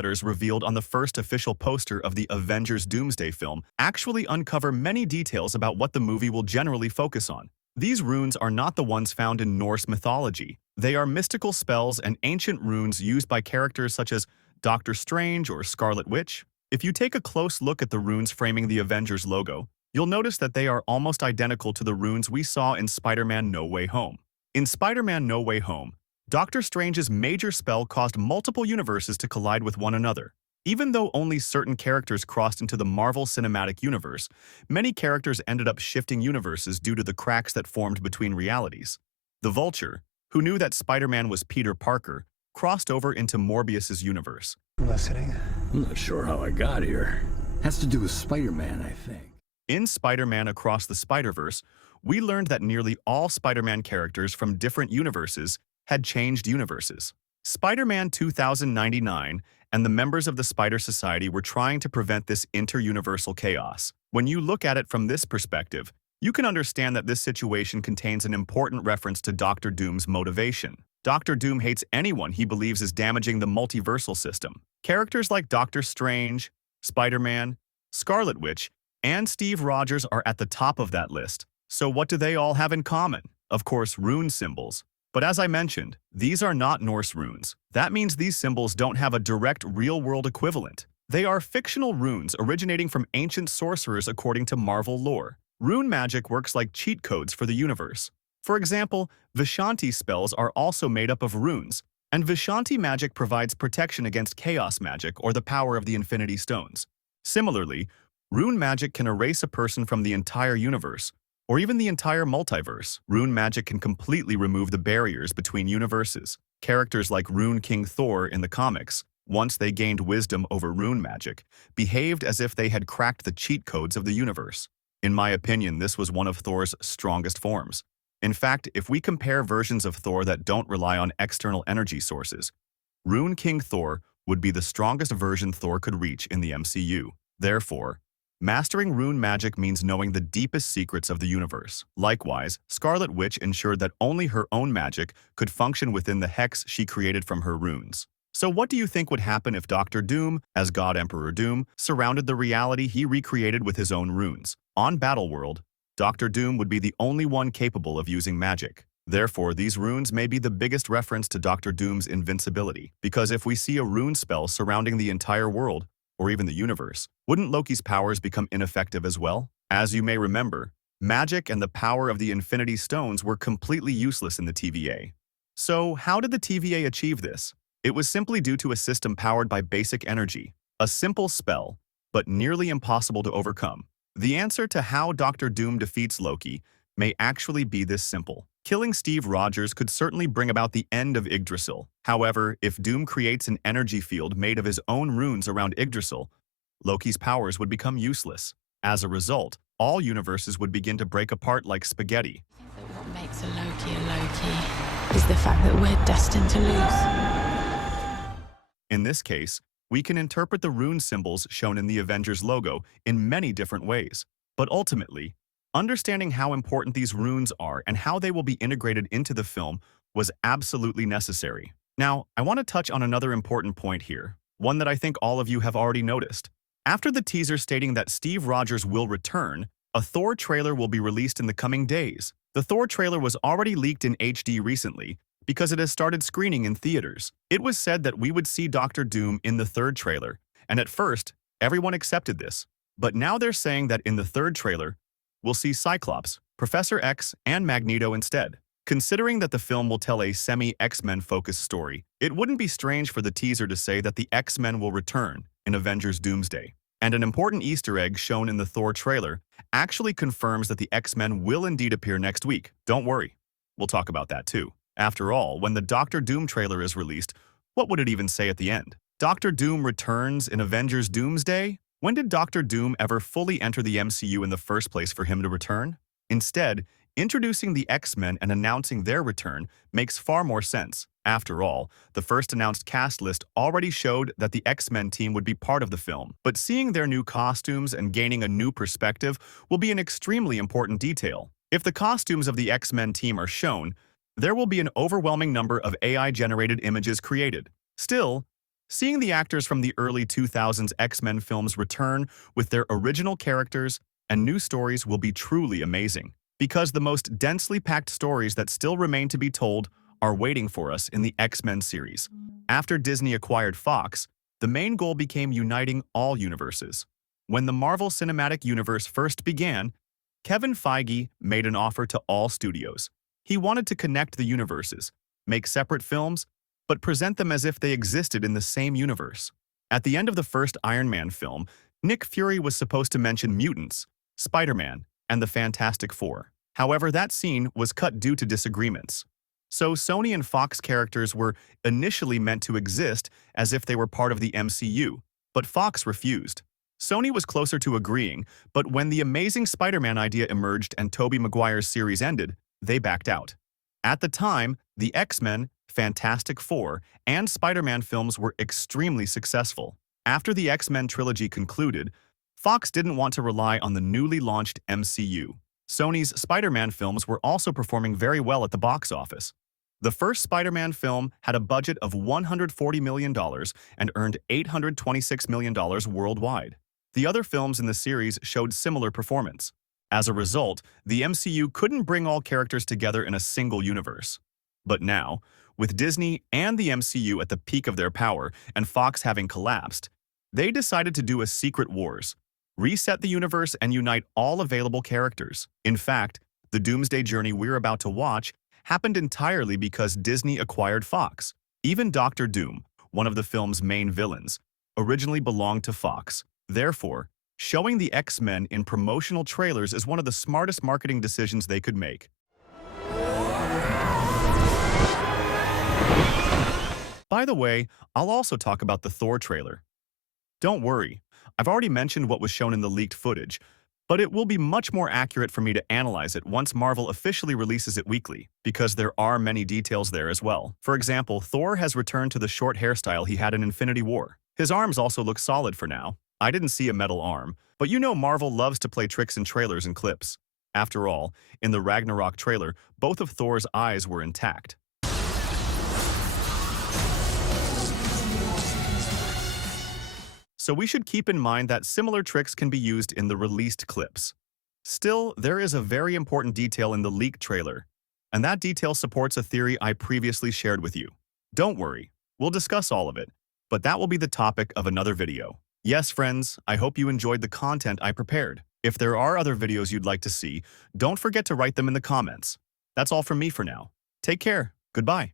letters revealed on the first official poster of the Avengers Doomsday film actually uncover many details about what the movie will generally focus on. These runes are not the ones found in Norse mythology. They are mystical spells and ancient runes used by characters such as Doctor Strange or Scarlet Witch. If you take a close look at the runes framing the Avengers logo, you'll notice that they are almost identical to the runes we saw in Spider-Man No Way Home. In Spider-Man No Way Home, Doctor Strange's major spell caused multiple universes to collide with one another. Even though only certain characters crossed into the Marvel Cinematic Universe, many characters ended up shifting universes due to the cracks that formed between realities. The Vulture, who knew that Spider-Man was Peter Parker, crossed over into Morbius's universe. Listening. I'm not sure how I got here. Has to do with Spider-Man, I think. In Spider-Man Across the Spider-Verse, we learned that nearly all Spider-Man characters from different universes had changed universes. Spider-Man 2099 and the members of the Spider Society were trying to prevent this inter-universal chaos. When you look at it from this perspective, you can understand that this situation contains an important reference to Doctor Doom's motivation. Doctor Doom hates anyone he believes is damaging the multiversal system. Characters like Doctor Strange, Spider-Man, Scarlet Witch, and Steve Rogers are at the top of that list. So what do they all have in common? Of course, rune symbols. But as I mentioned, these are not Norse runes. That means these symbols don't have a direct real-world equivalent. They are fictional runes originating from ancient sorcerers according to Marvel lore. Rune magic works like cheat codes for the universe. For example, Vishanti spells are also made up of runes, and Vishanti magic provides protection against chaos magic or the power of the Infinity Stones. Similarly, rune magic can erase a person from the entire universe, or even the entire multiverse. Rune magic can completely remove the barriers between universes. Characters like Rune King Thor in the comics, once they gained wisdom over rune magic, behaved as if they had cracked the cheat codes of the universe. In my opinion, this was one of Thor's strongest forms. In fact, if we compare versions of Thor that don't rely on external energy sources, Rune King Thor would be the strongest version Thor could reach in the MCU. Therefore, mastering rune magic means knowing the deepest secrets of the universe. Likewise, Scarlet Witch ensured that only her own magic could function within the hex she created from her runes. So what do you think would happen if Doctor Doom, as God Emperor Doom, surrounded the reality he recreated with his own runes? On Battleworld, Doctor Doom would be the only one capable of using magic. Therefore, these runes may be the biggest reference to Doctor Doom's invincibility, because if we see a rune spell surrounding the entire world, or even the universe, wouldn't Loki's powers become ineffective as well? As you may remember, magic and the power of the Infinity Stones were completely useless in the TVA. So how did the TVA achieve this? It was simply due to a system powered by basic energy, a simple spell, but nearly impossible to overcome. The answer to how Doctor Doom defeats Loki may actually be this simple. Killing Steve Rogers could certainly bring about the end of Yggdrasil. However, if Doom creates an energy field made of his own runes around Yggdrasil, Loki's powers would become useless. As a result, all universes would begin to break apart like spaghetti. I think that what makes a Loki is the fact that we're destined to lose. In this case, we can interpret the rune symbols shown in the Avengers logo in many different ways. But ultimately, understanding how important these runes are and how they will be integrated into the film was absolutely necessary. Now, I want to touch on another important point here, one that I think all of you have already noticed. After the teaser stating that Steve Rogers will return, a Thor trailer will be released in the coming days. The Thor trailer was already leaked in HD recently because it has started screening in theaters. It was said that we would see Doctor Doom in the third trailer, and at first, everyone accepted this. But now they're saying that in the third trailer, we'll see Cyclops, Professor X, and Magneto instead. Considering that the film will tell a semi-X-Men focused story, it wouldn't be strange for the teaser to say that the X-Men will return in Avengers Doomsday. And an important Easter egg shown in the Thor trailer actually confirms that the X-Men will indeed appear next week. Don't worry, we'll talk about that too. After all, when the Doctor Doom trailer is released, what would it even say at the end? Doctor Doom returns in Avengers Doomsday? When did Doctor Doom ever fully enter the MCU in the first place for him to return? Instead, introducing the X-Men and announcing their return makes far more sense. After all, the first announced cast list already showed that the X-Men team would be part of the film, but seeing their new costumes and gaining a new perspective will be an extremely important detail. If the costumes of the X-Men team are shown, there will be an overwhelming number of AI-generated images created. Still, Seeing the actors from the early 2000s X-Men films return with their original characters and new stories will be truly amazing, because the most densely packed stories that still remain to be told are waiting for us in the X-Men series. After Disney acquired Fox, the main goal became uniting all universes. When the Marvel Cinematic Universe first began, Kevin Feige made an offer to all studios. He wanted to connect the universes, make separate films, but present them as if they existed in the same universe. At the end of the first Iron Man film, Nick Fury was supposed to mention mutants, Spider-Man, and the Fantastic Four. However, that scene was cut due to disagreements. So Sony and Fox characters were initially meant to exist as if they were part of the MCU, but Fox refused. Sony was closer to agreeing, but when the Amazing Spider-Man idea emerged and Tobey Maguire's series ended, they backed out. At the time, the X-Men, Fantastic Four, and Spider-Man films were extremely successful. After the X-Men trilogy concluded, Fox didn't want to rely on the newly launched MCU. Sony's Spider-Man films were also performing very well at the box office. The first Spider-Man film had a budget of $140 million and earned $826 million worldwide. The other films in the series showed similar performance. As a result, the MCU couldn't bring all characters together in a single universe. But now, with Disney and the MCU at the peak of their power and Fox having collapsed, they decided to do a Secret Wars, reset the universe and unite all available characters. In fact, the Doomsday journey we're about to watch happened entirely because Disney acquired Fox. Even Doctor Doom, one of the film's main villains, originally belonged to Fox. Therefore, showing the X-Men in promotional trailers is one of the smartest marketing decisions they could make. By the way, I'll also talk about the Thor trailer. Don't worry, I've already mentioned what was shown in the leaked footage, but it will be much more accurate for me to analyze it once Marvel officially releases it weekly, because there are many details there as well. For example, Thor has returned to the short hairstyle he had in Infinity War. His arms also look solid for now. I didn't see a metal arm, but you know Marvel loves to play tricks in trailers and clips. After all, in the Ragnarok trailer, both of Thor's eyes were intact. So we should keep in mind that similar tricks can be used in the released clips. Still, there is a very important detail in the leaked trailer, and that detail supports a theory I previously shared with you. Don't worry, we'll discuss all of it, but that will be the topic of another video. Yes, friends, I hope you enjoyed the content I prepared. If there are other videos you'd like to see, don't forget to write them in the comments. That's all from me for now. Take care. Goodbye.